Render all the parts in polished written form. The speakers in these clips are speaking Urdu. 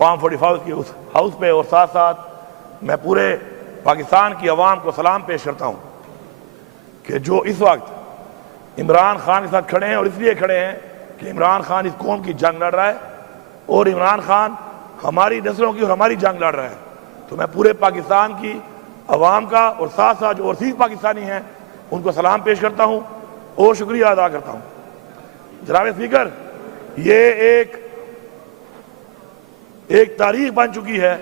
فارم 45 کی اس ہاؤس پہ، اور ساتھ ساتھ میں پورے پاکستان کی عوام کو سلام پیش کرتا ہوں کہ جو اس وقت عمران خان کے ساتھ کھڑے ہیں، اور اس لیے کھڑے ہیں کہ عمران خان اس قوم کی جنگ لڑ رہا ہے، اور عمران خان ہماری نسلوں کی اور ہماری جنگ لڑ رہا ہے. تو میں پورے پاکستان کی عوام کا اور ساتھ ساتھ جو اوورسیز پاکستانی ہیں ان کو سلام پیش کرتا ہوں اور شکریہ ادا کرتا ہوں. جناب اسپیکر، یہ ایک تاریخ بن چکی ہے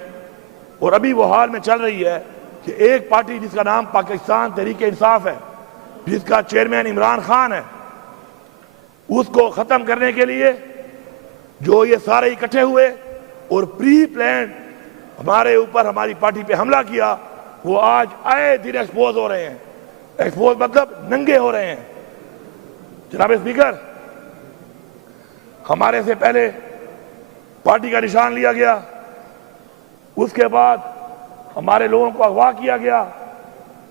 اور ابھی وہ حال میں چل رہی ہے کہ ایک پارٹی جس کا نام پاکستان تحریک انصاف ہے، جس کا چیئرمین عمران خان ہے، اس کو ختم کرنے کے لیے جو یہ سارے اکٹھے ہوئے اور پری پلانڈ ہمارے اوپر ہماری پارٹی پہ حملہ کیا، وہ آج آئے دن ایکسپوز ہو رہے ہیں. ایکسپوز مطلب ننگے ہو رہے ہیں. جناب اسپیکر، ہمارے سے پہلے پارٹی کا نشان لیا گیا، اس کے بعد ہمارے لوگوں کو اغوا کیا گیا،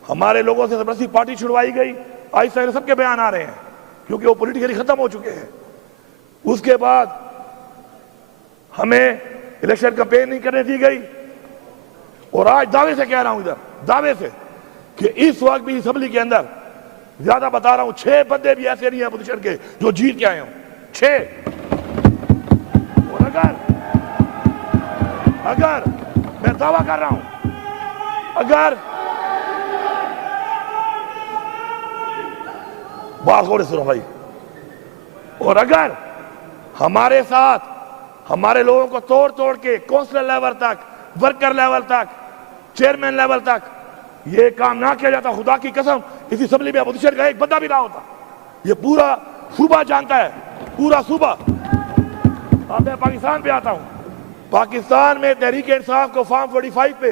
ہمارے لوگوں سے زبردستی پارٹی چھڑوائی گئی. آہستہ آہستہ سب کے بیان آ رہے ہیں کیونکہ وہ پولیٹیکلی ختم ہو چکے ہیں. اس کے بعد ہمیں الیکشن کمپین نہیں کرنے دی گئی، اور آج دعوے سے کہہ رہا ہوں، ادھر دعوے سے، کہ اس وقت بھی اسمبلی کے اندر زیادہ بتا رہا ہوں 6 بندے بھی ایسے نہیں ہیں اپوزیشن کے جو جیت کے آئے ہوں. 6. اور اگر میں دعویٰ کر رہا ہوں، اگر بات غور سے سنو بھائی، اور اگر ہمارے ساتھ ہمارے لوگوں کو توڑ توڑ کے کونسلر لیول تک، ورکر لیول تک، چیئرمین لیول تک یہ کام نہ کیا جاتا، خدا کی قسم اس اسمبلی میں اپوزیشن کا ایک بندہ بھی نہ ہوتا. یہ پورا صوبہ جانتا ہے، پورا صوبہ. اب میں پاکستان پہ آتا ہوں. پاکستان میں تحریک انصاف کو فارم 45 پہ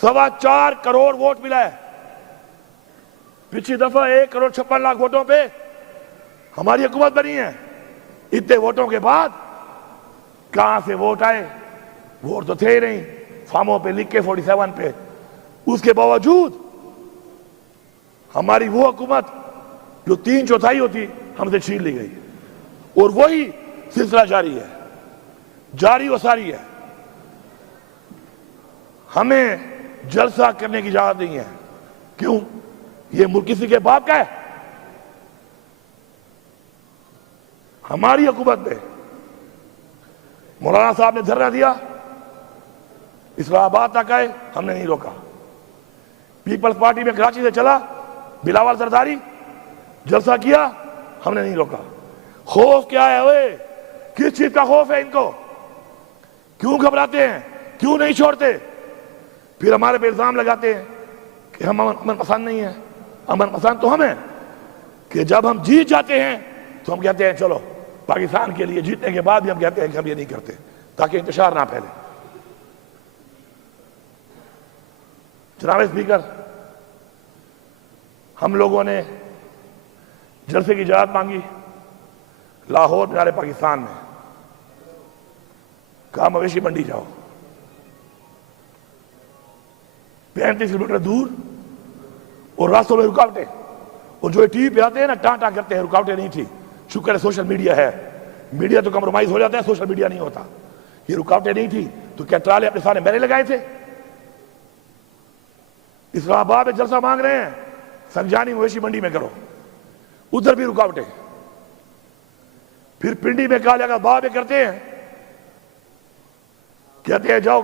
4.25 کروڑ ووٹ ملا ہے. پچھلی دفعہ 1.56 کروڑ ووٹوں پہ ہماری حکومت بنی ہے. اتنے ووٹوں کے بعد کہاں سے ووٹ آئے؟ ووٹ تو تھے ہی نہیں فارموں پہ لکھ کے 47 پہ. اس کے باوجود ہماری وہ حکومت جو 3/4 ہوتی ہم سے چھین لی گئی، اور وہی سلسلہ جاری ہے، جاری و ساری ہے. ہمیں جلسہ کرنے کی اجازت نہیں ہے. کیوں؟ یہ ملک کسی کے باپ کا ہے؟ ہماری حکومت میں مولانا صاحب نے دھرنا دیا، اسلام آباد تک آئے، ہم نے نہیں روکا. پیپلز پارٹی میں کراچی سے چلا بلاول زرداری، جلسہ کیا، ہم نے نہیں روکا. خوف کیا ہے؟ اوئے کس چیز کا خوف ہے ان کو؟ کیوں گھبراتے ہیں؟ کیوں نہیں چھوڑتے؟ پھر ہمارے پہ الزام لگاتے ہیں کہ ہم امن پسند نہیں ہیں. امن پسند تو ہم ہیں کہ جب ہم جیت جاتے ہیں تو ہم کہتے ہیں چلو پاکستان کے لیے، جیتنے کے بعد بھی ہم کہتے ہیں کہ ہم یہ نہیں کرتے تاکہ انتشار نہ پھیلے. جناب اسپیکر، ہم لوگوں نے جلسے کی اجازت مانگی لاہور مینار پاکستان میں. کہا مویشی منڈی جاؤ. 35 کلومیٹر دور، اور راستوں میں رکاوٹیں، اور جو ٹی وی پہ آتے ہیں نا ٹاں ٹاں کرتے ہیں. رکاوٹیں نہیں تھی، شکر ہے سوشل میڈیا ہے. میڈیا تو کمپرومائز ہو جاتا ہے، سوشل میڈیا نہیں ہوتا. یہ رکاوٹیں نہیں تھی تو کیا ٹرالے اپنے سامنے میں نے لگائے تھے؟ اسلام آباد میں جلسہ مانگ رہے ہیں، سنجانی مویشی منڈی میں کرو، ادھر بھی رکاوٹیں. پھر پنڈی میں کہا جائے گا بعد میں کرتے ہیں، کہتے ہیں جاؤ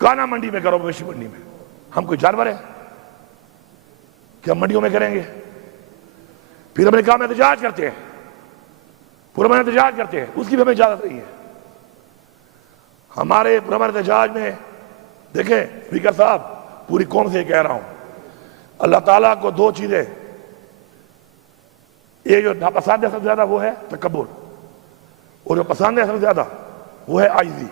کانا منڈی میں کرو، مویشی منڈی میں. ہم کوئی جانور ہیں کہ ہم منڈیوں میں کریں گے؟ پھر ہم نے کہا ہم احتجاج کرتے ہیں، پرامن احتجاج کرتے ہیں، اس کی بھی ہمیں اجازت نہیں ہے. ہمارے پرامن احتجاج میں دیکھیں اسپیکر صاحب، پوری قوم سے یہ کہہ رہا ہوں، اللہ تعالیٰ کو 2 چیزیں، یہ جو ناپسند ہے سب سے زیادہ وہ ہے تکبر، اور جو پسند ہے سب سے زیادہ وہ ہے عاجزی.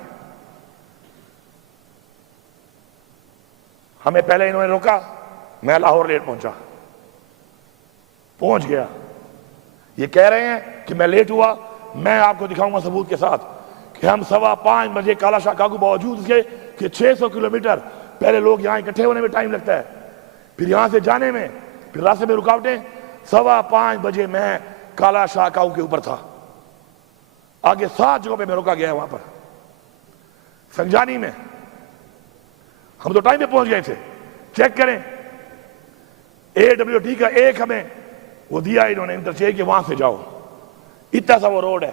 ہمیں پہلے انہوں نے روکا، میں لاہور لیٹ پہنچ گیا. یہ کہہ رہے ہیں کہ میں لیٹ ہوا، میں آپ کو دکھاؤں گا ثبوت کے ساتھ کہ ہم 5:15 بجے کالا شاہ کاکو، باوجود اس کے کہ 600 کلومیٹر پہلے لوگ یہاں اکٹھے ہونے میں ٹائم لگتا ہے، پھر یہاں سے جانے میں، پھر راستے میں رکاوٹیں. 5:15 بجے میں کالا شاہ کاکو کے اوپر تھا. آگے 7 جگہوں پہ میں روکا گیا ہے وہاں پر. سنجانی میں ہم تو ٹائم پہ پہنچ گئے تھے. چیک کریں AWT کا ایک ہمیں وہ دیا انہوں نے انٹرچینج کہ وہاں سے جاؤ, اتنا سا وہ روڈ ہے.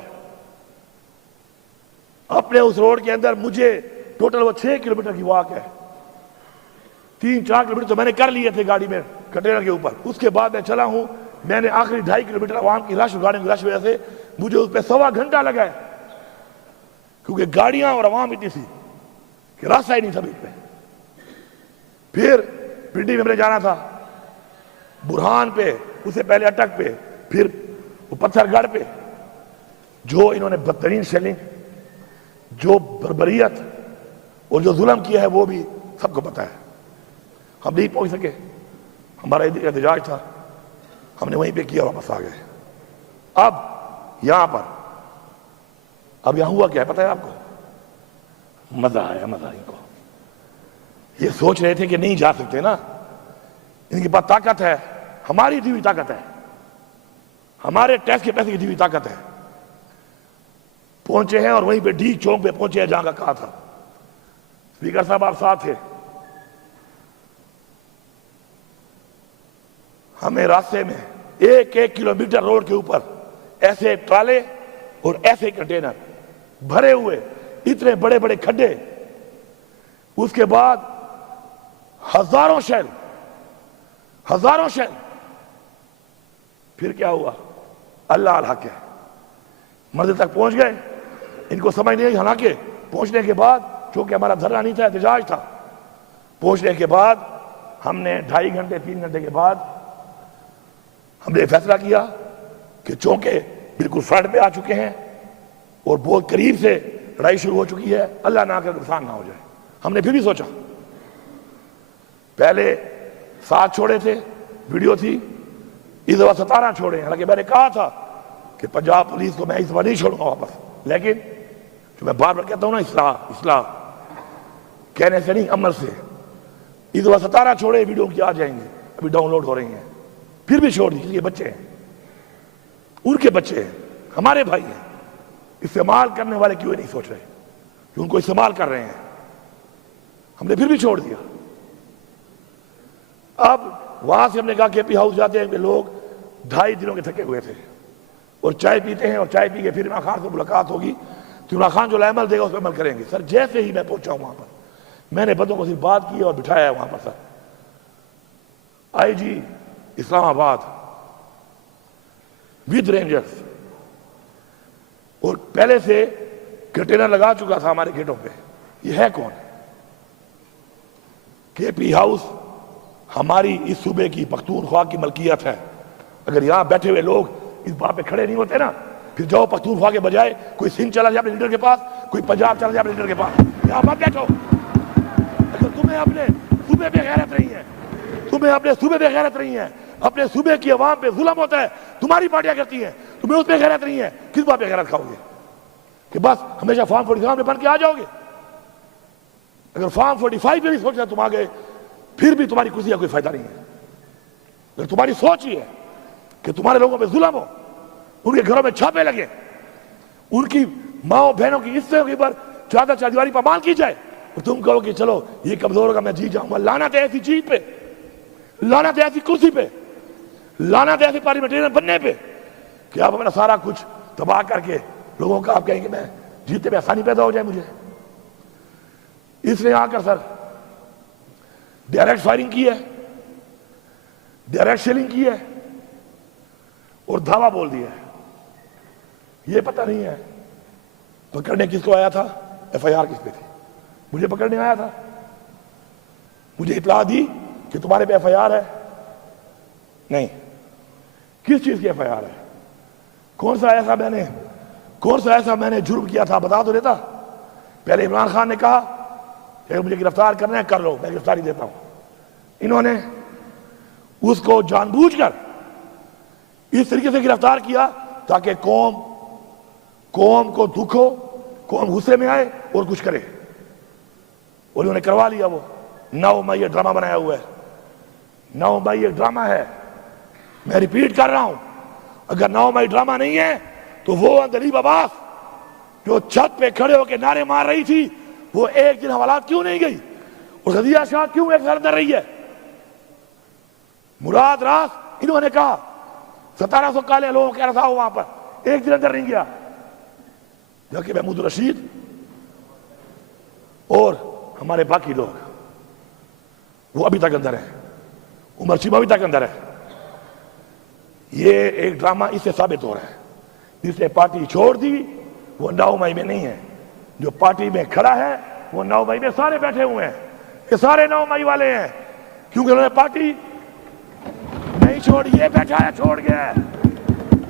اپنے اس روڈ کے اندر مجھے ٹوٹل وہ 6 کلومیٹر کی واک ہے. 3-4 کلومیٹر تو میں نے کر لیے تھے گاڑی میں کنٹینر کے اوپر. اس کے بعد میں چلا ہوں, میں نے آخری 2.5 کلومیٹر عوام کی رش, گاڑیوں کی رش وجہ سے مجھے اس پہ 1.25 گھنٹہ لگا ہے, کیونکہ گاڑیاں اور عوام اتنی سی کہ راستہ ہی نہیں تھا بیچ پہ. پھر پنڈی میں ہم نے جانا تھا, برہان پہ, اس سے پہلے اٹک پہ, پھر وہ پتھر گڑھ پہ. جو انہوں نے بدترین شیلنگ, جو بربریت اور جو ظلم کیا ہے وہ بھی سب کو پتہ ہے. ہم نہیں پہنچ سکے, ہمارا احتجاج تھا, ہم نے وہیں پہ کیا, واپس آ گئے. اب یہاں پر اب یہاں ہوا کیا ہے پتہ ہے آپ کو؟ مزہ آیا, مزہ ان کو. یہ سوچ رہے تھے کہ نہیں جا سکتے نا, ان کے پاس طاقت ہے, ہماری دی ہوئی طاقت ہے, ہمارے ٹیکس کے پیسے کی دی ہوئی طاقت ہے. پہنچے ہیں اور وہیں پہ ڈی چوک پہ پہنچے ہیں جہاں کا کہا تھا. اسپیکر صاحب آپ ساتھ تھے. ہمیں راستے میں 1-1 کلومیٹر روڈ کے اوپر ایسے ٹرالے اور ایسے کنٹینر بھرے ہوئے, اتنے بڑے بڑے کھڈے, اس کے بعد ہزاروں شیل. پھر کیا ہوا؟ اللہ الحق ہے, منزل تک پہنچ گئے. ان کو سمجھ نہیں آئی, حالانکہ پہنچنے کے بعد, چونکہ ہمارا دھرنا نہیں تھا, احتجاج تھا, پہنچنے کے بعد ہم نے 2.5 گھنٹے 3 گھنٹے کے بعد ہم نے فیصلہ کیا کہ چونکہ بالکل فرنٹ پہ آ چکے ہیں اور بہت قریب سے لڑائی شروع ہو چکی ہے, اللہ نہ کرے نقصان نہ ہو جائے. ہم نے پھر بھی سوچا, پہلے 7 چھوڑے تھے, ویڈیو تھی, اس دفعہ 17 چھوڑے. حالانکہ میں نے کہا تھا کہ پنجاب پولیس کو میں اس دفعہ نہیں چھوڑوں گا واپس, لیکن جو میں بار بار کہتا ہوں نا, اصلاح کہنے سے نہیں, عمل سے. اس دفعہ 17 چھوڑے, ویڈیو کی آ جائیں گے, ابھی ڈاؤن لوڈ ہو رہی ہیں. پھر بھی چھوڑ دی, کسی کے بچے ہیں, ان کے بچے ہیں, ہمارے بھائی ہیں. استعمال کرنے والے کیوں نہیں سوچ رہے کہ ان کو استعمال کر رہے ہیں؟ ہم نے پھر بھی چھوڑ دیا. اب وہاں سے ہم نے کہا کہ پی ہاؤس جاتے ہیں کہ لوگ 2.5 دنوں کے تھکے ہوئے تھے اور چائے پیتے ہیں, اور چائے پی کے پھر عمران خان سے ملاقات ہوگی تو عمران خان جو عمل دے گا اس پہ عمل کریں گے. سر جیسے ہی میں پہنچا ہوں وہاں پر, میں نے بندوں کو صرف بات کی اور بٹھایا ہے وہاں پر. سر آئی جی اسلام آباد ود رینجرز, اور پہلے سے کنٹینر لگا چکا تھا ہمارے گیٹوں پہ. یہ ہے کون؟ کے پی ہاؤس ہماری اس صوبے کی پختونخوا کی ملکیت ہے. اگر یہاں بیٹھے ہوئے لوگ اس بات پہ کھڑے نہیں ہوتے نا, پھر جاؤ پختونخوا کے بجائے کوئی سندھ چلا جائے اپنے لیڈر کے پاس, کوئی پنجاب چلا جائے اپنے لیڈر کے پاس, یہاں مت بیٹھو. اگر تمہیں اپنے صوبے پہ غیرت نہیں ہے, اپنے صوبے کی عوام پہ ظلم ہوتا ہے, تمہاری پارٹیاں کرتی ہیں, تمہیں اس پہ غیرت نہیں ہے, کس بات پہ غیرت کھاؤ گے؟ کہ بس ہمیشہ فارم 47 میں بن کے آ جاؤ گے؟ اگر فارم 45 پہ بھی سوچنا تم آ گئے, پھر بھی تمہاری کرسی کا کوئی فائدہ نہیں ہے. اگر تمہاری سوچ ہی ہے کہ تمہارے لوگوں پہ ظلم ہو, ان کے گھروں میں چھاپے لگے, ان کی ماں بہنوں کی عزتوں کے اوپر چادر چاردیواری پامال کی جائے, اور تم کہو کہ چلو یہ کمزور ہوگا میں جیت جاؤں گا. لعنت ہے ایسی چیز پہ, لعنت ہے ایسی کرسی پہ, لعنت ہے ایسی پارلیمنٹرین بننے پہ کہ آپ اپنا سارا کچھ تباہ کر کے لوگوں کا آپ کہیں کہ میں جیتنے میں آسانی پیدا ہو جائے مجھے. اس نے آ کر سر ڈائریکٹ فائرنگ کی ہے, ڈائریکٹ شیلنگ کی ہے, اور دھاوا بول دیا ہے. یہ پتہ نہیں ہے پکڑنے کس کو آیا تھا, ایف آئی آر کس پہ تھی. مجھے پکڑنے آیا تھا, مجھے اطلاع دی کہ تمہارے پہ ایف آئی آر ہے. نہیں, کس چیز کی ایف آئی آر ہے؟ کون سا ایسا میں نے جرم کیا تھا بتا تو دیتا. پہلے عمران خان نے کہا کہ مجھے گرفتار کرنا ہے, کر لو, میں گرفتاری دیتا ہوں. انہوں نے اس کو جان بوجھ کر اس طریقے سے گرفتار کیا تاکہ قوم کو دکھ ہو, قوم غصے میں آئے اور کچھ کرے, اور انہوں نے کروا لیا. وہ 9 مئی یہ ڈرامہ بنایا ہوا ہے, 9 مئی یہ ڈرامہ ہے. میں ریپیٹ کر رہا ہوں, اگر 9 مئی ڈرامہ نہیں ہے تو وہ اندلیب عباس جو چھت پہ کھڑے ہو کے نعرے مار رہی تھی وہ ایک دن حوالات کیوں نہیں گئی؟ اور غزیہ شاہ کیوں ایک سال اندر رہی ہے؟ مراد راس انہوں نے کہا 1700 کالے لوگوں کا رسا ہو وہاں پر، ایک دن اندر نہیں گیا، جبکہ محمود رشید اور ہمارے باقی لوگ وہ ابھی تک اندر ہیں، عمر چیمہ ابھی تک اندر ہے۔ یہ ایک ڈرامہ اس سے ثابت ہو رہا ہے، جس نے پارٹی چھوڑ دی وہ 9 مئی میں نہیں ہے، جو پارٹی میں کھڑا ہے وہ 9 مئی میں سارے بیٹھے ہوئے ہیں، یہ سارے 9 مئی والے ہیں، کیونکہ انہوں نے پارٹی نہیں چھوڑی۔ یہ بیٹھا ہے چھوڑ گیا ہے،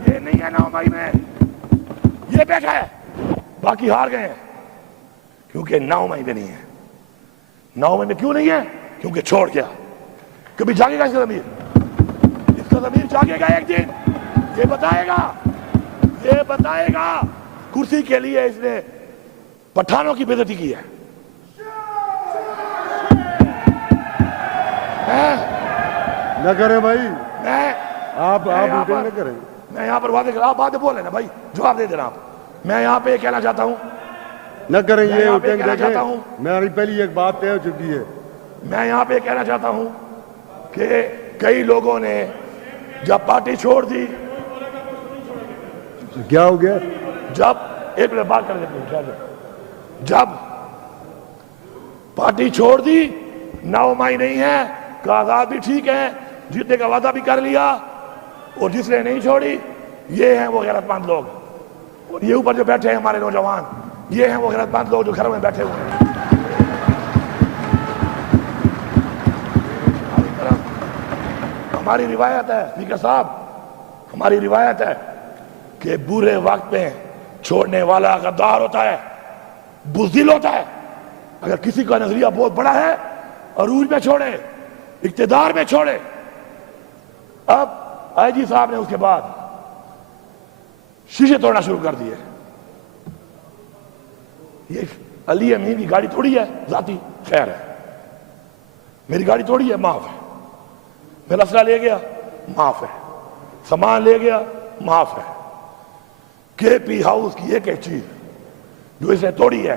یہ نہیں ہے 9 مئی میں، یہ بیٹھا ہے، باقی ہار گئے ہیں کیونکہ 9 مئی میں نہیں ہے۔ 9 مئی میں کیوں نہیں ہے؟ کیونکہ چھوڑ گیا۔ کبھی جاگے گا اس کا ضمیر؟ اس کا ضمیر جاگے گا ایک دن، یہ بتائے گا کرسی کے لیے اس نے پٹھانوں کی بے عزتی کی ہے۔ نہ کریں بھائی، آپ نہ کریں۔ میں یہاں پر واضح آپ باتیں بول رہے نا بھائی، جواب دے دینا آپ۔ میں یہاں پہ یہ کہنا چاہتا ہوں، نہ کریں یہ دیکھیں، میری پہلی ایک بات طے ہو چکی ہے۔ میں یہاں پہ کہنا چاہتا ہوں کہ کئی لوگوں نے جب پارٹی چھوڑ دی، کیا ہو گیا؟ جب ایک منٹ بات کر دیتے، جب پارٹی چھوڑ دی 9 مئی نہیں ہے، آزاد بھی ٹھیک ہے، جیتنے کا وعدہ بھی کر لیا، اور جس نے نہیں چھوڑی یہ ہیں وہ غیرت مند لوگ، اور یہ اوپر جو بیٹھے ہیں ہمارے نوجوان، یہ ہیں وہ غیرت مند لوگ جو گھروں میں بیٹھے ہوئے ہیں۔ ہماری روایت ہے اسپیکر صاحب، ہماری روایت ہے کہ برے وقت میں چھوڑنے والا غدار ہوتا ہے، بزدل ہوتا ہے۔ اگر کسی کا نظریہ بہت بڑا ہے، عروج میں چھوڑے، اقتدار میں چھوڑے۔ اب آئی جی صاحب نے اس کے بعد شیشے توڑنا شروع کر دیے۔ یہ علی امین کی گاڑی توڑی ہے ذاتی، خیر ہے، میری گاڑی توڑی ہے، معاف ہے، میرا اسلحہ لے گیا، معاف ہے، سامان لے گیا، معاف ہے۔ کے پی ہاؤس کی ایک چیز جو اسے توڑی ہے،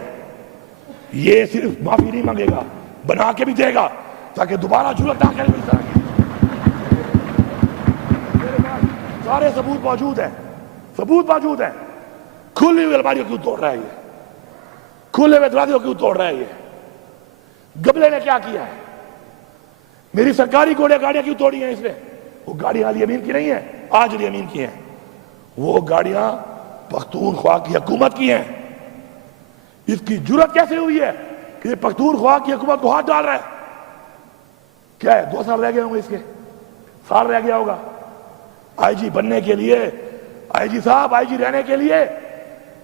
یہ صرف معافی نہیں مانگے گا، بنا کے بھی دے گا تاکہ دوبارہ جرأت نہ کرے اس طرح کی۔ میرے پاس سارے ثبوت موجود ہیں، کھلی ہوئی الماریوں کیوں توڑ رہا ہے یہ، کھلے ہوئے دروازے کیوں توڑ رہا ہے یہ؟ گبلے نے کیا کیا ہے؟ میری سرکاری گاڑیاں کیوں توڑی ہیں اس نے؟ وہ گاڑیاں علی امین کی نہیں ہیں، آج علی امین کی ہیں، وہ گاڑیاں پختونخوا کی حکومت کی ہیں۔ اس کی جرأت کیسے ہوئی ہے کہ یہ پختونخوا کی حکومت کو ہاتھ ڈال رہا ہے؟ کیا ہے 2 سال رہ گئے ہوں گے، اس کے سال رہ گیا ہوگا۔ آئی جی بننے کے لیے، آئی جی صاحب آئی جی رہنے کے لیے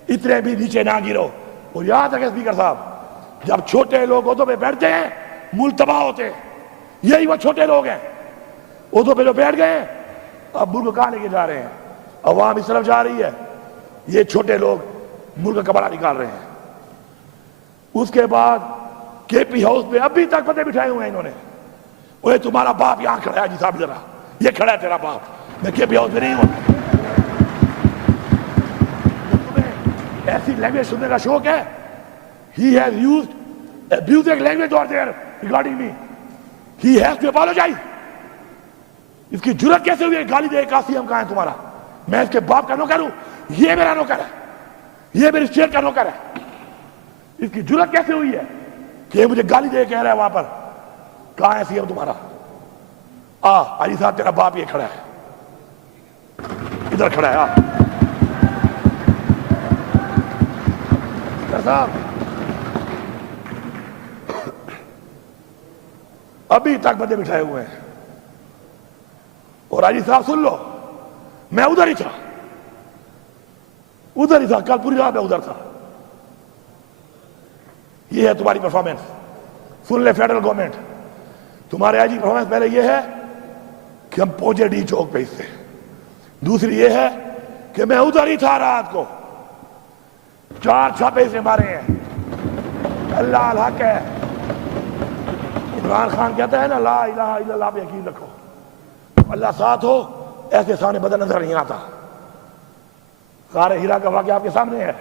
اتنے بھی نیچے نہ گرو۔ اور یاد ہے کہ اسپیکر صاحب، جب چھوٹے لوگ عہدوں پہ بیٹھتے ہیں ملک تباہ ہوتے ہیں، یہی وہ چھوٹے لوگ ہیں عہدوں پہ جو بیٹھ گئے ہیں، اب ملک کہاں لے کے جا رہے ہیں؟ عوام اس طرف جا رہی ہے، یہ چھوٹے لوگ ملک کا کپڑا نکال رہے ہیں۔ اس کے بعد کے پی ہاؤس پہ ابھی تک بندے بٹھائے ہوئے ہیں انہوں نے، وہ تمہارا باپ یہاں کھڑا ہے جی صاحب، ذرا یہ کھڑا ہے تیرا باپ، میں کے پی ہاؤس میں نہیں ہوں۔ تمہیں ایسی لینگویج سننے کا شوق ہے؟ He has used abusive language over there regarding me. He has to apologize. اس کی جرأت کیسے ہوئی ہے گالی دے؟ قاسم کہاں ہے تمہارا؟ میں اس کے باپ کا نوکر ہوں، یہ میرا نوکر ہے، یہ میری اسٹیٹ کا نوکر ہے۔ اس کی جرأت کیسے ہوئی ہے کہ مجھے گالی دے کہہ رہا ہے وہاں پر؟ کہاں ہے سی ایم تمہارا؟ علی صاحب تیرا باپ یہ کھڑا ہے، ادھر کھڑا ہے۔ صاحب ابھی تک بندے بٹھائے ہوئے ہیں، اور علی صاحب سن لو، میں ادھر ہی تھا، کل پوری رات میں ادھر تھا۔ یہ ہے تمہاری پرفارمنس، سن لے فیڈرل گورنمنٹ، تمہارے آئی جی پرفارمنس پہلے یہ ہے کہ ہم پہنچے ڈی چوک پہ، اس سے دوسری یہ ہے کہ میں ادھر ہی تھا رات کو، 4 چھاپے سے مارے ہیں۔ اللہ الحق ہے، عمران خان کہتا ہے نا لا الہ الا اللہ پہ یقین رکھو، اللہ ساتھ ہو، ایسے سامنے بدل نظر نہیں آتا۔ غار ہیرا کا واقعہ آپ کے سامنے ہے،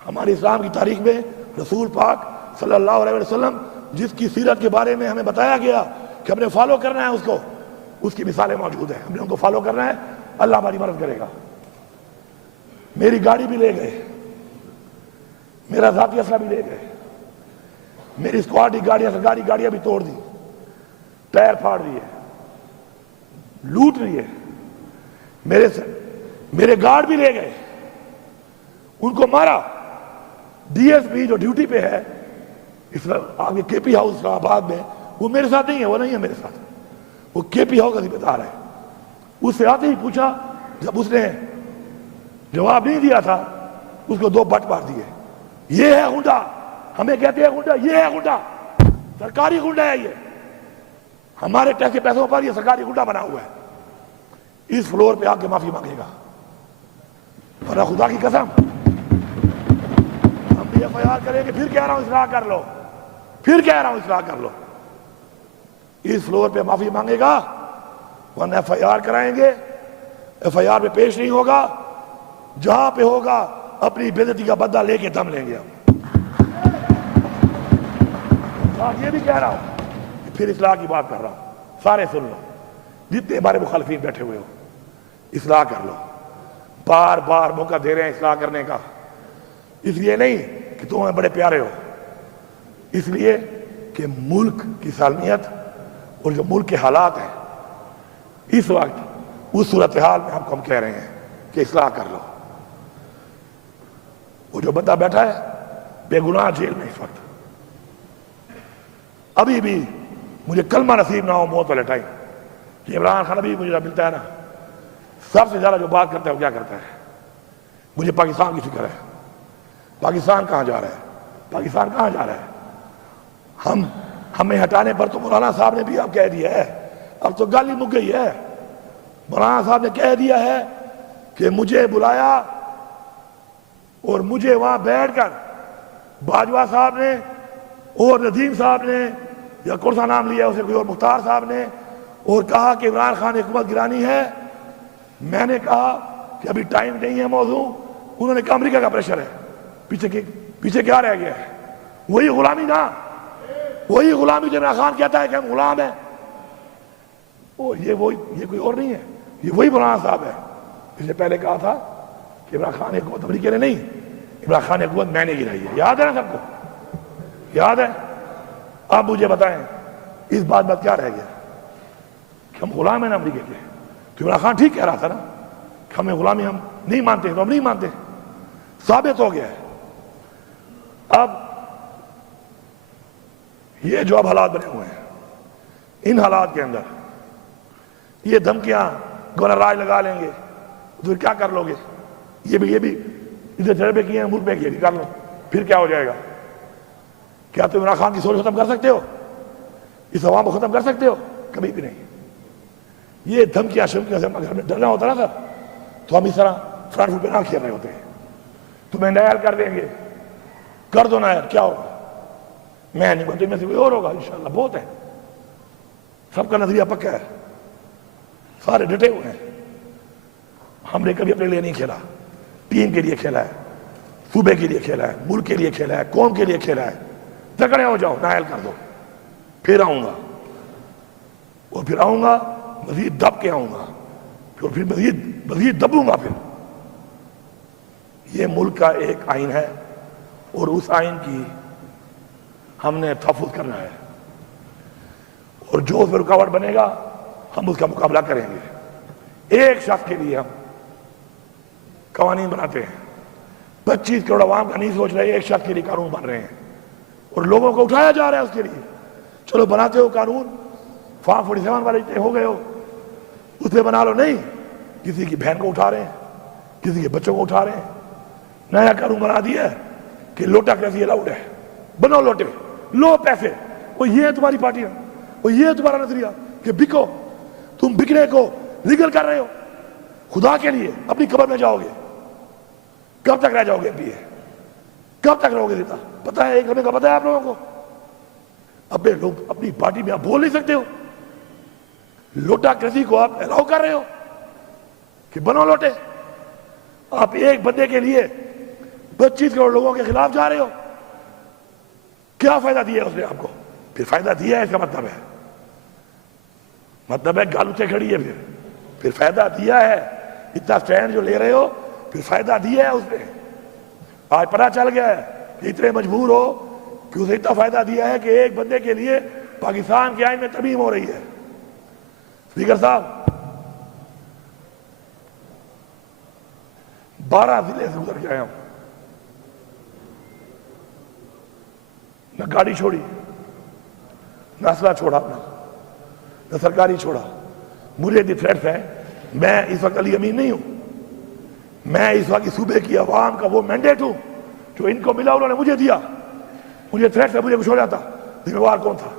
ہماری اسلام کی تاریخ میں رسول پاک صلی اللہ علیہ وسلم جس کی سیرت کے بارے میں ہمیں بتایا گیا کہ ہم نے فالو کرنا ہے اس کو، اس کی مثالیں موجود ہیں، ہم نے ان کو فالو کرنا ہے، اللہ ہماری مدد کرے گا۔ میری گاڑی بھی لے گئے، میرا ذاتی اسلحہ بھی لے گئے، میری اسکواڈ کی گاڑیاں سرکاری گاڑیاں بھی توڑ دی، ٹائر پھاڑ دیے، لوٹ لیے، میرے گارڈ بھی لے گئے، ان کو مارا۔ ڈی ایس پی جو ڈیوٹی پہ ہے آگے کے پی ہاؤس اسلام آباد میں، وہ میرے ساتھ نہیں ہے، وہ نہیں ہے میرے ساتھ، وہ کے پی ہاؤس کا ذمہ دار ہے۔ اس سے آتے ہی پوچھا، جب اس نے جواب نہیں دیا تھا اس کو 2 بٹ مار دیے۔ یہ ہے غنڈا، ہمیں کہتے ہیں غنڈا، یہ ہے غنڈا، سرکاری غنڈا ہے، یہ ہمارے ٹیکس کے پیسوں پر یہ سرکاری غنڈا بنا ہوا ہے۔ اس فلور پہ آ کے معافی مانگے گا، اور خدا کی قسم ہم بھی ایف آئی آر کریں گے، پھر کہہ رہا ہوں اصلاح کر لو، پھر کہہ رہا ہوں اصلاح کر لو۔ اس فلور پہ معافی مانگے گا، ورنہ ایف آئی آر کرائیں گے، ایف آئی آر پہ پیش نہیں ہوگا، جہاں پہ ہوگا اپنی بے عزتی کا بدلہ لے کے دم لیں گے ہم۔ یہ بھی کہہ رہا ہوں، پھر اصلاح کی بات کر رہا ہوں، سارے سن لو، جتنے ہمارے مخالفین بیٹھے ہوئے ہو، اصلاح کر لو۔ بار بار موقع دے رہے ہیں اصلاح کرنے کا، اس لیے نہیں کہ تم ہمیں بڑے پیارے ہو، اس لیے کہ ملک کی سالمیت اور جو ملک کے حالات ہیں اس وقت، اس صورتحال میں آپ کو ہم کہہ رہے ہیں کہ اصلاح کر لو۔ وہ جو بندہ بیٹھا ہے بے گناہ جیل میں اس وقت، ابھی بھی مجھے کلمہ نصیب نہ ہو موت والے ٹائم کہ عمران خان ابھی مجھے ملتا ہے نا، سب سے زیادہ جو بات کرتا ہے وہ کیا کرتا ہے؟ مجھے پاکستان کی فکر ہے، پاکستان کہاں جا رہا ہے، پاکستان کہاں جا رہا ہے؟ ہمیں ہٹانے پر تو مولانا صاحب نے بھی اب کہہ دیا ہے، اب تو گل ہی مک گئی ہے، مولانا صاحب نے کہہ دیا ہے کہ مجھے بلایا اور مجھے وہاں بیٹھ کر باجوہ صاحب نے اور ندیم صاحب نے یا کون سا نام لیا اسے کوئی اور مختار صاحب نے، اور کہا کہ عمران خان حکومت گرانی ہے۔ میں نے کہا کہ ابھی ٹائم نہیں ہے موضوع، انہوں نے کہا امریکہ کا پریشر ہے، پیچھے کیا رہ گیا ہے؟ وہی غلامی نا، وہی غلامی جو عمران خان کہتا ہے کہ ہم غلام ہیں، یہ کوئی اور نہیں ہے، یہ وہی مولانا صاحب ہے۔ اس نے پہلے کہا تھا کہ عمران خان حکومت امریکہ نے نہیں، عمران خان حکومت میں نے گرائی ہے، یاد ہے نا سب کو؟ یاد ہے؟ آپ مجھے بتائیں اس بات میں کیا رہ گیا کہ ہم غلام ہیں نا امریکہ کے؟ تو عمران خان ٹھیک کہہ رہا تھا نا کہ ہمیں غلامی ہم نہیں مانتے، تو ہم نہیں مانتے، ثابت ہو گیا ہے۔ اب یہ جو اب حالات بنے ہوئے ہیں، ان حالات کے اندر یہ دھمکیاں گورنر راج لگا لیں گے تو کیا کر لو گے؟ یہ بھی ادھر تجربے کیے ہیں ملک میں، یہ بھی کر لو، پھر کیا ہو جائے گا؟ کیا تم عمران خان کی سوچ ختم کر سکتے ہو؟ اس عوام کو ختم کر سکتے ہو؟ کبھی بھی نہیں۔ یہ دھمکیاں شمکیاں سے ہمیں ڈرنا ہوتا نا سر، تو ہم اس طرح فرنٹ فٹ پہ نہ کھیل رہے ہوتے ہیں۔ تمہیں نائل کر دیں گے، کر دو نائل، کیا ہوگا؟ میں نہیں بولتے، میں سے کوئی اور ہوگا انشاءاللہ، بہت ہے، سب کا نظریہ پکا ہے، سارے ڈٹے ہوئے ہیں۔ ہم نے کبھی اپنے لیے نہیں کھیلا، ٹیم کے لیے کھیلا ہے، صوبے کے لیے کھیلا ہے، ملک کے لیے کھیلا ہے، قوم کے لیے کھیلا ہے۔ تکڑے ہو جاؤ، نائل کر دو، پھر آؤں گا، اور پھر آؤں گا مزید دب کے آؤں گا، پھر مزید دبوں گا۔ پھر یہ ملک کا ایک آئین ہے، اور اس آئین کی ہم نے تحفظ کرنا ہے، اور جو اس میں رکاوٹ بنے گا ہم اس کا مقابلہ کریں گے۔ ایک شخص کے لیے ہم قوانین بناتے ہیں، 25 کروڑ عوام کا نہیں سوچ رہے، ایک شخص کے لیے قانون بن رہے ہیں، اور لوگوں کو اٹھایا جا رہا ہے اس کے لیے۔ چلو بناتے ہو قانون، فارم 47 والے ہو گئے ہو، اس پہ بنا لو، نہیں، کسی کی بہن کو اٹھا رہے ہیں، کسی کے بچوں کو اٹھا رہے ہیں۔ نیا قانون بنا دیا ہے کہ لوٹا کیسی الاؤڈ ہے، بنو لوٹے، لو پیسے، وہ یہ ہے تمہاری پارٹیاں، وہ یہ ہے تمہارا نظریہ کہ بکو، تم بکنے کو لیگل کر رہے ہو۔ خدا کے لیے اپنی قبر میں جاؤ گے، کب تک رہ جاؤ گے ایم پی اے؟ کب تک رہو گے زندہ؟ پتہ ہے ایک ہمیں کا پتہ ہے آپ لوگوں کو؟ ابے لوگ اپنی پارٹی میں آپ بول نہیں سکتے ہو، لوٹا کریسی کو آپ الاؤ کر رہے ہو کہ بنو لوٹے۔ آپ ایک بندے کے لیے 25 کروڑ لوگوں کے خلاف جا رہے ہو، کیا فائدہ دیا اس نے آپ کو؟ پھر فائدہ دیا ہے اس کا مطلب ہے گال اچھے کھڑی ہے، پھر فائدہ دیا ہے، اتنا سٹینڈ جو لے رہے ہو پھر فائدہ دیا ہے اس نے. آج پتہ چل گیا ہے کہ اتنے مجبور ہو کہ اسے اتنا فائدہ دیا ہے کہ ایک بندے کے لیے پاکستان کے آئین میں ترمیم ہو رہی ہے. اسپیکر صاحب 12 ضلع سے گزر کے آیا ہوں، نہ گاڑی چھوڑی، نہ اسلحہ چھوڑا اپنا، نہ سرکاری چھوڑا. مجھے دی تھریٹس ہے. میں اس وقت علی امین نہیں ہوں، میں اس وقت صوبے کی عوام کا وہ مینڈیٹ ہوں جو ان کو ملا، انہوں نے مجھے دیا. مجھے تھریٹس ہے، مجھے کچھ ہو جاتا، ذمہ وار کون تھا؟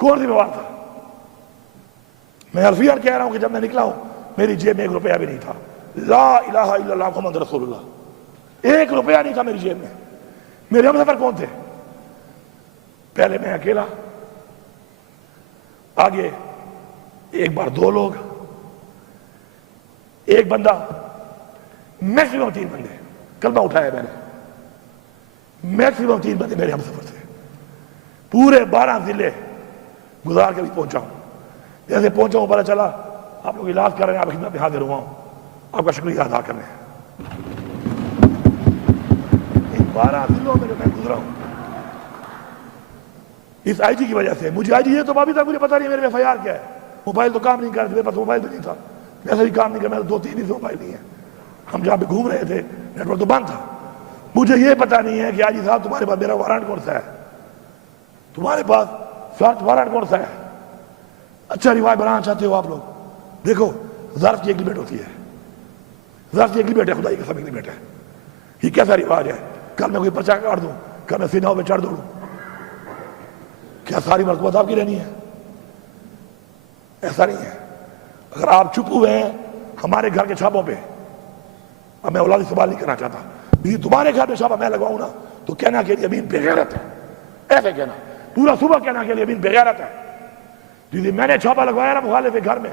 کون ذمہ وار تھا؟ میں حرفیاً کہہ رہا ہوں کہ جب میں نکلا ہوں میری جیب میں 1 روپیہ بھی نہیں تھا. لا الہ الا اللہ محمد رسول اللہ، 1 روپیہ نہیں تھا میری جیب میں. میرے ہم سفر کون تھے؟ پہلے میں اکیلا، آگے ایک بار 2 لوگ، ایک بندہ، میکسیمم 3 بندے. کلمہ اٹھایا میں نے، میکسیمم 3 بندے میرے ہم سفر تھے. پورے 12 ضلع گزار کے بھی پہنچا ہوں. جیسے پہنچا ہوں پتہ چلا آپ لوگ علاج کر رہے ہیں، آپ خدمت میں حاضر ہوا ہوں، آپ کا شکریہ ادا کرنے. ان 12 ضلعوں میں جو میں گزرا ہوں اس آئی جی کی وجہ سے. مجھے آئی جی یہ تو ابھی تک مجھے پتا نہیں میرے میں FIR کیا ہے. موبائل تو کام نہیں کر رہے، میرے پاس موبائل بھی نہیں تھا، ویسے بھی کام نہیں کر، میرے 2-3 دن سے موبائل نہیں ہے. ہم جہاں پہ گھوم رہے تھے نیٹ ورک تو بند تھا. مجھے یہ پتا نہیں ہے کہ آئی جی صاحب تمہارے پاس میرا وارنٹ کون سا ہے، تمہارے پاس سرچ وارنٹ کون سا ہے. اچھا رواج بنانا چاہتے ہو آپ لوگ، دیکھو ظرف کی ایگریمنٹ ہوتی ہے، ظرف کی ایگریمنٹ ہے، خدائی قسم ایگریمنٹ ہے. یہ کیسا رواج ہے؟ کل میں کوئی پرچہ کاٹ دوں، کل میں سیناؤں پہ چڑھ دوڑوں، کیا ساری مرتبہ آپ کی رہنی ہے؟ ایسا نہیں ہے. اگر آپ چپ ہوئے ہیں ہمارے گھر کے چھاپوں پہ، اب میں اولادی سوال نہیں کرنا چاہتا، لیکن تمہارے گھر میں چھاپا میں لگواؤں نا تو کہنا کہ امین بے غیرت ہے، ایسے کہنا پورا صبح کہنا کہ امین بے غیرت ہے. جی میں نے چھاپا لگوایا نا مخالف کے گھر میں،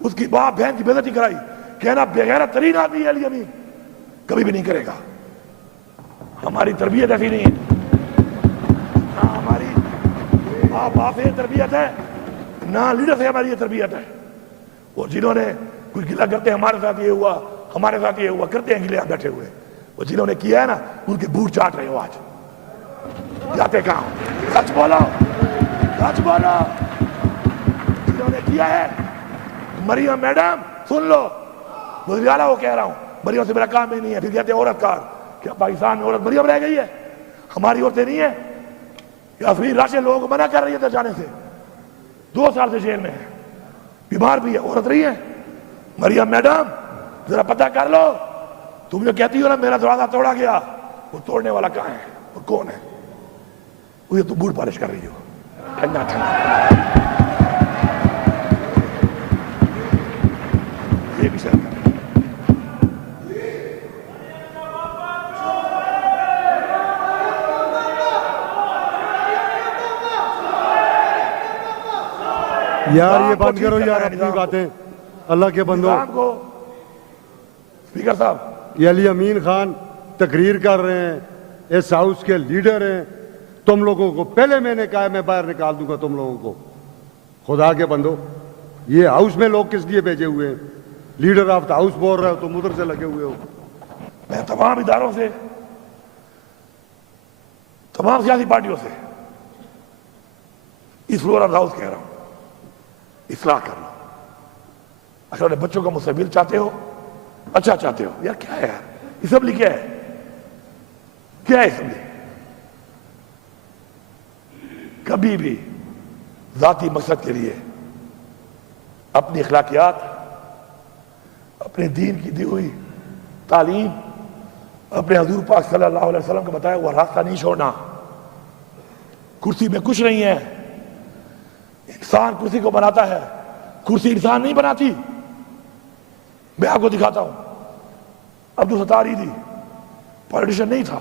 اس کی باپ بہن کی بے عزتی کرائی، کہنا بے غیرت ترین آدمی ہے علی امین، کبھی بھی نہیں کرے گا. ہماری تربیت ایسی نہیں ہے، نہ ہماری باپ سے تربیت ہے، نہ لیڈر سے ہماری یہ تربیت ہے. اور جنہوں نے کوئی گلہ کرتے ہیں ہمارے ساتھ یہ ہوا، ہمارے ساتھ یہ ہوا، کرتے ہیں گلے بیٹھے ہوئے، اور جنہوں نے کیا ہے نا ان کے بوٹ چاٹ رہے ہو. آج جاتے کہاں؟ سچ بولو، سچ بولو. جنہوں نے کیا ہے، مریم میڈم سن لو، وزیر اعلیٰ وہ کہہ رہا ہوں، مریم سے میرا کام ہی نہیں ہے. پھر کہتے ہیں عورت کار، کیا پاکستان میں عورت مریم رہ گئی ہے؟ ہماری عورتیں نہیں ہیں؟ یا پھر راشد لوگوں کو منع کر رہی ہے جانے سے، 2 سال سے جیل میں ہے، بیمار بھی ہے، عورت رہی ہے. مریم میڈم ذرا پتہ کر لو، تم جو کہتی ہو نا میرا دروازہ توڑا گیا، وہ توڑنے والا کہاں ہے اور کون ہے؟ وہ تو بوٹ پالش کر رہی ہو، ٹھنڈا ٹھنڈا. یہ بھی شرم ہے. یار یہ بند کرو یار اپنی باتیں، اللہ کے بندو. اسپیکر صاحب یہ علی امین خان تقریر کر رہے ہیں، اس ہاؤس کے لیڈر ہیں. تم لوگوں کو پہلے میں نے کہا میں باہر نکال دوں گا تم لوگوں کو. خدا کے بندو، یہ ہاؤس میں لوگ کس لیے بھیجے ہوئے ہیں؟ لیڈر آف دا ہاؤس بول رہے ہو تم ادھر سے لگے ہوئے ہو. میں تمام اداروں سے، تمام سیاسی پارٹیوں سے اس فلور آف ہاؤس کہہ رہا ہوں، اصلاح کر لو. اگر بچوں کا مستقبل چاہتے ہو، اچھا چاہتے ہو، یار کیا ہے یار اسمبلی، کیا ہے، کیا ہے اسمبلی؟ کبھی بھی ذاتی مقصد کے لیے اپنی اخلاقیات، اپنے دین کی دی ہوئی تعلیم، اپنے حضور پاک صلی اللہ علیہ وسلم کا بتایا ہوا راستہ نہیں چھوڑنا. کرسی میں کچھ نہیں ہے، انسان کرسی کو بناتا ہے، کرسی انسان نہیں بناتی. میں آپ کو دکھاتا ہوں، عبدالستار عیدی پولیٹیشین نہیں تھا،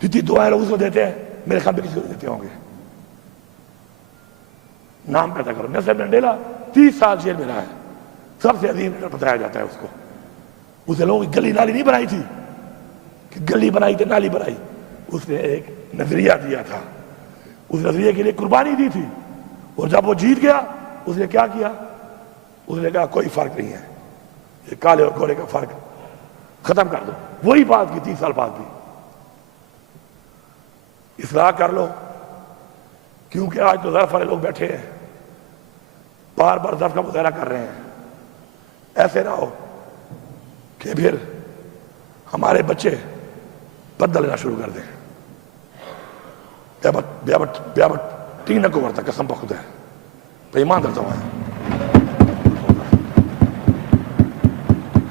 جتنی دعائیں لوگ اس کو دیتے ہیں میرے خیال میں کسی کو دیتے ہوں گے. نام پیدا کرو. نیلسن منڈیلا 30 سال جیل میں رہا ہے، سب سے عظیم لیڈر بتایا جاتا ہے اس کو. اسے لوگوں کی گلی نالی نہیں بنائی تھی کہ گلی بنائی تھی نالی بنائی، اس نے ایک نظریہ دیا تھا، اس نظریے کے لیے قربانی دی تھی، اور جب وہ جیت گیا اس نے کیا کیا؟ اس نے کہا کوئی فرق نہیں ہے، یہ کالے اور گورے کا فرق ختم کر دو۔ وہی بات کی 30 سال بعد بھی۔ اصلاح کر لو، کیونکہ آج تو ظرف والے لوگ بیٹھے ہیں، بار بار ظرف کا مظاہرہ کر رہے ہیں۔ ایسے نہ ہو کہ پھر ہمارے بچے بدل لینا شروع کر دیں۔ بیابٹ تین نہ کو ورتا قسم بخود ہے، ایمان درتا ہوا ہے۔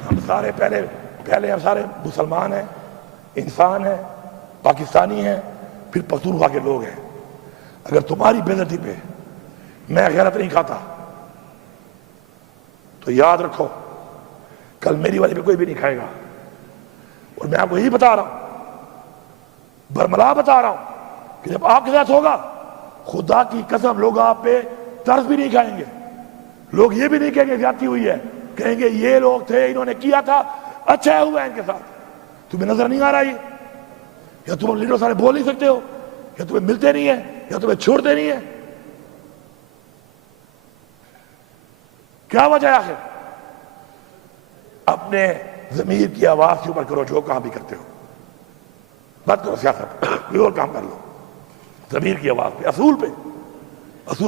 ہم سارے پہلے ہم سارے مسلمان ہیں، انسان ہیں، پاکستانی ہیں، پھر پختونخوا کے لوگ ہیں۔ اگر تمہاری بے عزتی پہ میں غیرت نہیں کھاتا تو یاد رکھو کل میری والی پہ کوئی بھی نہیں کھائے گا۔ اور میں آپ کو یہی بتا رہا ہوں، برملا بتا رہا ہوں کہ جب آپ کے ساتھ ہوگا، خدا کی قسم لوگ آپ پہ ترس بھی نہیں کھائیں گے۔ لوگ یہ بھی نہیں کہیں گے زیادتی ہوئی ہے، کہیں گے یہ لوگ تھے، انہوں نے کیا تھا، اچھا ہوا ہے ان کے ساتھ۔ تمہیں نظر نہیں آ رہا یہ؟ یا تم لیڈر سارے بول نہیں سکتے ہو، یا تمہیں ملتے نہیں ہیں، یا تمہیں چھوڑتے نہیں ہیں؟ کیا وجہ ہے آخر؟ اپنے ضمیر کی آواز کے اوپر کرو جو کام بھی کرتے ہو، مت کرو سیاست، کوئی اور کام کر لو۔ ضمیر کی آواز پہ، اصول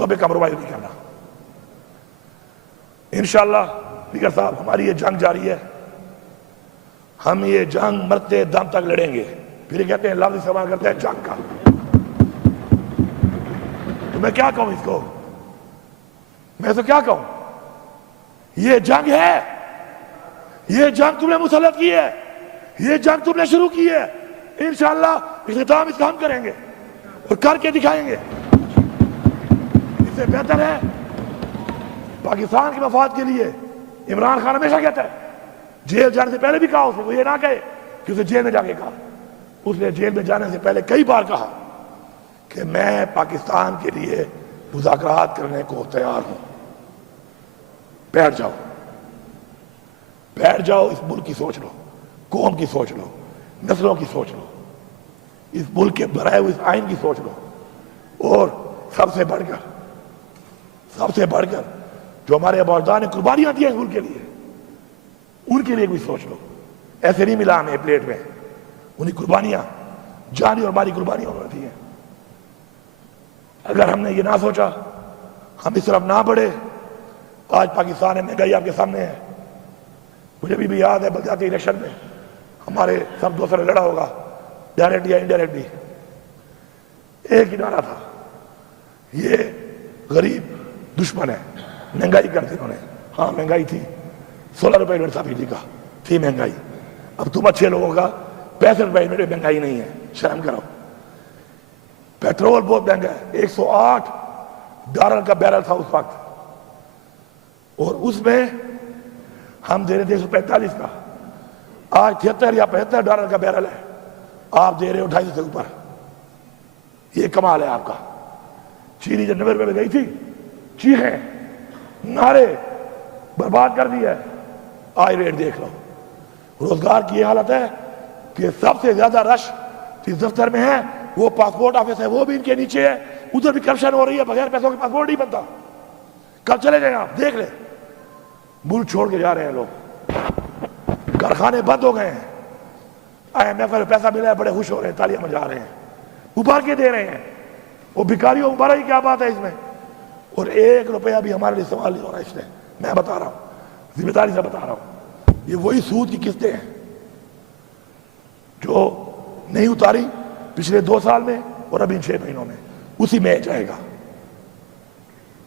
پہ کمپرومائز نہیں کرنا۔ انشاءاللہ اسپیکر صاحب ہماری یہ جنگ جاری ہے، ہم یہ جنگ مرتے دم تک لڑیں گے۔ پھر یہ کہتے ہیں لفظ استعمال کرتے ہیں جنگ کا، تو میں کیا کہوں اس کو؟ میں تو کیا کہوں؟ یہ جنگ ہے، یہ جنگ تم نے مسلط کی ہے، یہ جنگ تم نے شروع کی ہے۔ انشاءاللہ اختتام اس کا ہم کریں گے اور کر کے دکھائیں گے۔ اس سے بہتر ہے پاکستان کے مفاد کے لیے عمران خان ہمیشہ کہتا ہے، جیل جانے سے پہلے بھی کہا اس نے، وہ یہ نہ کہے کہ اسے جیل میں جا کے کہا، اس نے جیل میں جانے سے پہلے کئی بار کہا کہ میں پاکستان کے لیے مذاکرات کرنے کو تیار ہوں۔ بیٹھ جاؤ، بیٹھ جاؤ، اس ملک کی سوچ لو، قوم کی سوچ لو، نسلوں کی سوچ لو، اس ملک کے بنائے ہوئے اس آئین کی سوچ لو، اور سب سے بڑھ کر جو ہمارے اباؤجداد نے قربانیاں دی ہیں اس ملک کے لیے، ان کے لیے بھی سوچ لو۔ ایسے نہیں ملا ہمیں پلیٹ میں، انہیں قربانیاں، جانی اور مالی قربانیاں انہوں نے دی ہیں۔ اگر ہم نے یہ نہ سوچا، ہم اس طرف نہ بڑھے، آج پاکستان میں مہنگائی آپ کے سامنے ہے۔ مجھے بھی یاد ہے بلدیاتی الیکشن میں ہمارے سب دوستوں نے لڑا ہوگا، ڈائریکٹ یا انڈائریکٹلی، ایک ہی نعرہ تھا، یہ غریب دشمن ہے، مہنگائی کرتے انہوں نے۔ ہاں مہنگائی تھی، 16 روپے یونٹ سبسڈی کا تھی مہنگائی۔ اب تم اچھے لوگوں کا 65 روپے یونٹ مہنگائی نہیں ہے، شرم کرو۔ پیٹرول بہت مہنگا ہے، $108 کا بیرل تھا اس وقت، اور اس میں ہم دے رہے تھے 145 کا، آج 73 یا $75 کا بیرل ہے، آپ دے رہے ہو 250 سے اوپر۔ یہ کمال ہے آپ کا۔ چینی جب 90 روپے میں گئی تھی، چیخیں، نعرے، برباد کر دیا ہے، آج ریٹ دیکھ لو۔ روزگار کی یہ حالت ہے کہ سب سے زیادہ رش جس دفتر میں ہے وہ پاسپورٹ آفس ہے، وہ بھی ان کے نیچے ہے، ادھر بھی کرپشن ہو رہی ہے، بغیر پیسوں کے پاسپورٹ نہیں بنتا۔ کل چلے جائیں آپ دیکھ لیں، ملک چھوڑ کے جا رہے ہیں لوگ، کارخانے بند ہو گئے ہیں، IMF میں پیسہ ملا ہے، بڑے خوش ہو رہے ہیں، تالیاں بجا رہے ہیں، ابھار کے دے رہے ہیں۔ وہ بھکاریوں ابھارا ہی کیا بات ہے اس میں؟ اور 1 روپیہ بھی ہمارے لیے استعمال نہیں ہو رہا ہے اس میں۔ میں بتا رہا ہوں، ذمہ داری سے بتا رہا ہوں، یہ وہی سود کی قسطیں ہیں جو نہیں اتاری پچھلے 2 سال میں اور ابھی 6 مہینوں میں، اسی میں جائے گا۔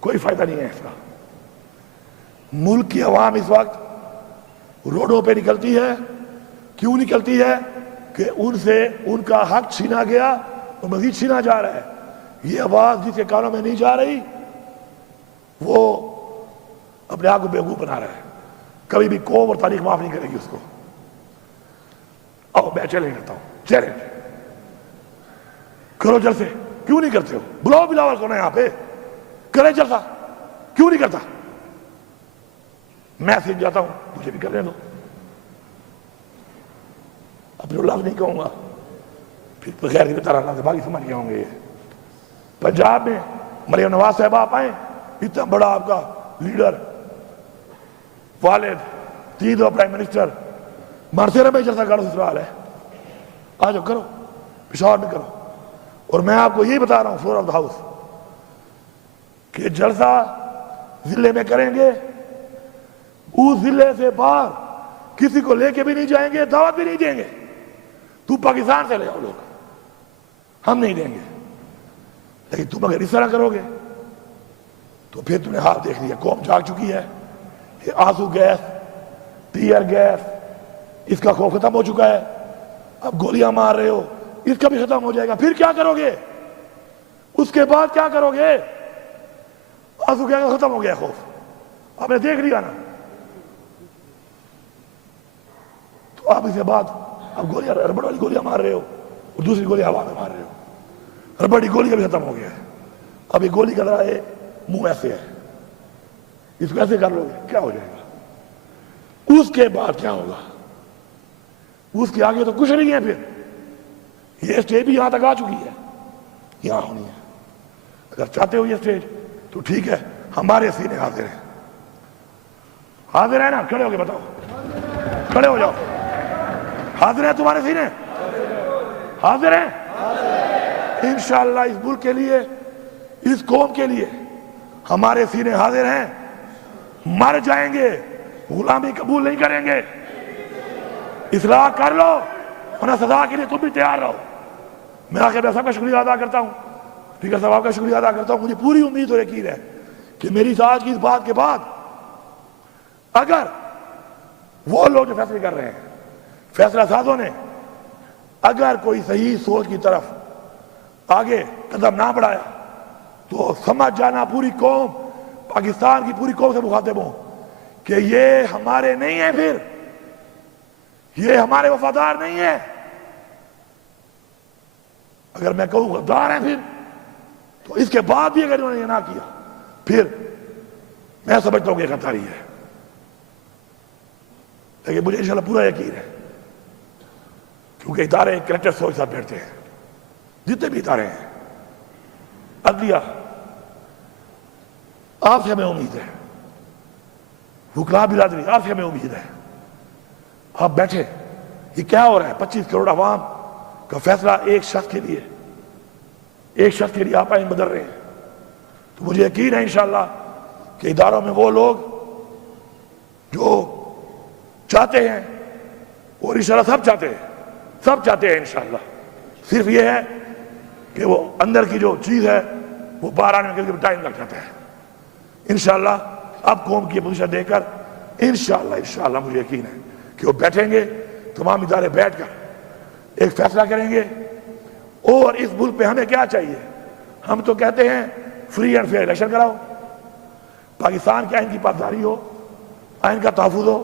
کوئی فائدہ نہیں ہے اس کا۔ ملک کی عوام اس وقت روڈوں پہ نکلتی ہے، کیوں نکلتی ہے؟ کہ ان سے ان کا حق چھینا گیا اور مزید چھینا جا رہا ہے۔ یہ آواز جس کے کانوں میں نہیں جا رہی وہ اپنے آپ کو بیوقوف بنا رہا ہے، کبھی بھی قوم اور تاریخ معاف نہیں کرے گی اس کو۔ میں چیلنج کرتا ہوں، چیلنج کرو جلسے، کیوں نہیں کرتے ہو؟ بلاؤ بلاول کو نا یہاں پہ، کرے جلسہ، کیوں نہیں کرتا؟ میں سیکھ جاتا ہوں، مجھے بھی کرنے دو، اپنے لفظ نہیں کہوں گا، پھر بغیر کی طرح اللہ سے باقی سمجھ گئے ہوں گے. پنجاب میں مریم نواز صاحب آپ آئیں, اتنا بڑا آپ کا لیڈر, والد, 3 دفعہ پرائم منسٹر, مرسیرا میں جلسہ کرو, سسرال ہے, آ جاؤ کرو, پشاور میں کرو. اور میں آپ کو یہی بتا رہا ہوں فلور آف دا ہاؤس کہ جلسہ ضلع میں کریں گے, اس ضلع سے باہر کسی کو لے کے بھی نہیں جائیں گے, دعوت بھی نہیں دیں گے. تو پاکستان سے لے آؤ لوگ, ہم نہیں دیں گے. لیکن تم اگر اس طرح کرو گے تو پھر تم نے حال دیکھ لیا, قوم جاگ چکی ہے. یہ آنسو گیس, ٹیئر گیس, اس کا خوف ختم ہو چکا ہے. اب گولیاں مار رہے ہو, اس کا بھی ختم ہو جائے گا. پھر کیا کرو گے؟ اس کے بعد کیا کرو گے؟ آنسو گیس ختم ہو گیا خوف, آپ نے دیکھ لیا نا. تو آپ اس کے بعد اب گولیاں, ربڑ والی گولیاں مار رہے ہو اور دوسری گولی ہوا میں مار رہے ہو. ربڑی گولی کا بھی ختم ہو گیا ہے. اب یہ گولی کا ذرا منہ ایسے ہے, اس کو ایسے کر لو گے کیا ہو جائے گا؟ اس کے بعد کیا ہوگا؟ اس کے آگے تو کچھ نہیں ہے. پھر یہ اسٹیج بھی یہاں تک آ چکی ہے, یہاں ہونی ہے. اگر چاہتے ہو یہ اسٹیج تو ٹھیک ہے, ہمارے سینے حاضر ہیں. حاضر ہے نا؟ کھڑے ہو کے بتاؤ, کھڑے ہو جاؤ. حاضر ہیں تمہارے سینے؟ حاضر ہیں انشاءاللہ. اس ملک کے لیے, اس قوم کے لیے ہمارے سینے حاضر ہیں. مر جائیں گے, غلامی قبول نہیں کریں گے. اصلاح کر لو, ورنہ سزا کے لیے تم بھی تیار رہو. میں آخر میں سب کا شکریہ ادا کرتا ہوں, اسپیکر صاحب کا شکریہ ادا کرتا ہوں. مجھے پوری امید اور یقین ہے کہ میری آج کی اس بات کے بعد اگر وہ لوگ جو فیصلے کر رہے ہیں, فیصلہ سازوں نے اگر کوئی صحیح سوچ کی طرف آگے قدم نہ بڑھایا تو سمجھ جانا پوری قوم, پاکستان کی پوری قوم سے مخاطب ہوں کہ یہ ہمارے نہیں ہیں, پھر یہ ہمارے وفادار نہیں ہیں. اگر میں کہوں غدار ہیں پھر, تو اس کے بعد بھی اگر انہوں نے یہ نہ کیا پھر میں سمجھتا ہوں کہ غداری ہے. لیکن مجھے انشاءاللہ پورا یقین ہے, کیونکہ ادارے کریکٹر سوچ ساتھ بیٹھتے ہیں, جتنے بھی ادارے ہیں. عدلیہ, آپ سے ہمیں امید ہے. حکام برادری, آپ سے ہمیں امید ہے. آپ بیٹھے, یہ کیا ہو رہا ہے؟ 25 کروڑ عوام کا فیصلہ ایک شخص کے لیے, ایک شخص کے لیے آپ آئین بدل رہے ہیں. تو مجھے یقین ہے انشاءاللہ کہ اداروں میں وہ لوگ جو چاہتے ہیں, اور انشاءاللہ سب چاہتے ہیں, سب چاہتے ہیں انشاءاللہ. صرف یہ ہے کہ وہ اندر کی جو چیز ہے وہ باہر آنے میں ٹائم لگ جاتا ہے. انشاءاللہ اب قوم کی پوزیشن دے کر انشاءاللہ مجھے یقین ہے کہ وہ بیٹھیں گے, تمام ادارے بیٹھ کر ایک فیصلہ کریں گے. اور اس ملک پہ ہمیں کیا چاہیے؟ ہم تو کہتے ہیں فری اینڈ فیئر الیکشن کراؤ, پاکستان کے آئین کی پاسداری ہو, آئین کا تحفظ ہو,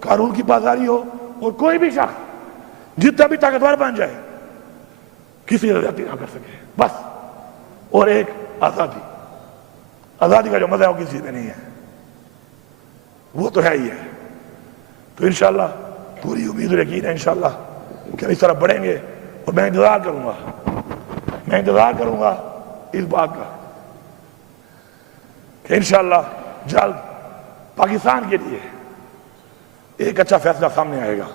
قانون کی پاسداری ہو, اور کوئی بھی شخص جتنا بھی طاقتور بن جائے کسی زیادتی نہ کر سکے بس. اور ایک آزادی, آزادی کا جو مزہ ہے وہ کسی میں نہیں ہے, وہ تو ہے ہی ہے. تو انشاءاللہ پوری امید اور یقین ہے انشاءاللہ کہ اس طرح بڑھیں گے. اور میں انتظار کروں گا اس بات کا کہ انشاءاللہ جلد پاکستان کے لیے ایک اچھا فیصلہ سامنے آئے گا.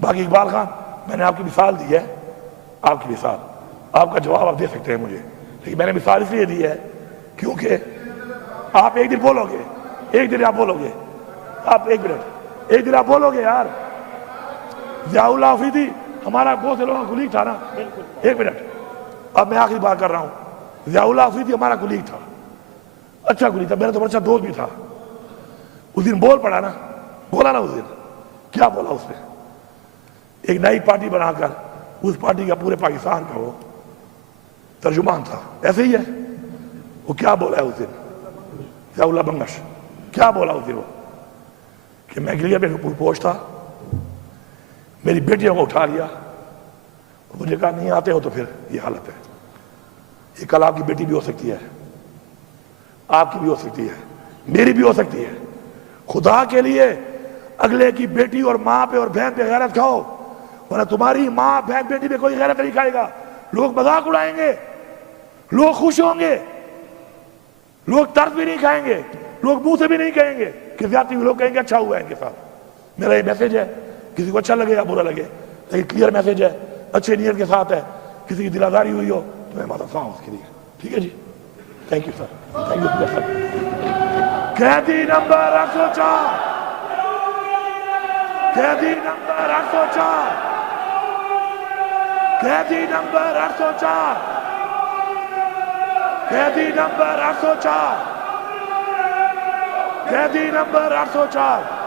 باقی اقبال خان, میں نے آپ کی مثال دی ہے, آپ کی مثال, آپ کا جواب آپ دے سکتے ہیں مجھے, لیکن میں نے مثال اس لیے دی ہے کیونکہ آپ ایک دن بولو گے, ایک دن آپ بولو گے, آپ ایک منٹ, ایک دن آپ بولو گے یار. ضیاء اللہ آفریدی ہمارا بہت سے لوگوں کا کلیگ تھا نا, ایک منٹ, اب میں آخری بات کر رہا ہوں. ضیاء اللہ آفریدی ہمارا کلیگ تھا, اچھا کلیگ تھا, میرا تو اچھا دوست بھی تھا. اس دن بولا نا اس دن کیا بولا اس نے؟ ایک نئی پارٹی بنا کر اس پارٹی کا پورے پاکستان کا وہ ترجمان تھا. ایسے ہی ہے وہ کیا بولا ہے اس دن ضیاء اللہ بنگش, کیا بولا اس دن وہ کہ میں گلیا پہ پوچھ تھا, میری بیٹیوں کو اٹھا لیا, مجھے کہا نہیں آتے ہو تو پھر یہ حالت ہے. یہ کل آپ کی بیٹی بھی ہو سکتی ہے, آپ کی بھی ہو سکتی ہے, میری بھی ہو سکتی ہے. خدا کے لیے اگلے کی بیٹی اور ماں پہ اور بہن پہ غیرت کھاؤ, ورنہ تمہاری ماں بہن بیٹی پہ کوئی غیرت نہیں کھائے گا. لوگ مذاق اڑائیں گے, لوگ خوش ہوں گے, لوگ طرز بھی نہیں کھائیں گے, لوگ منہ سے بھی نہیں کہیں گے کہ زیادتی ہوئی, لوگ کہیں گے اچھا ہوا ہے ان کے ساتھ. میرا یہ میسج ہے, کسی کو اچھا لگے یا برا لگے, لیکن کلیئر میسج ہے, اچھے نیت کے ساتھ ہے. کسی کی دل آزاری ہوئی ہو تو میں معذرت خواہ ہوں اس کے لیے. ٹھیک ہے جی, thank you sir, thank you sir. قیدی نمبر 804, قیدی نمبر 804, قیدی نمبر 804, قیدی نمبر 804, قیدی نمبر 804.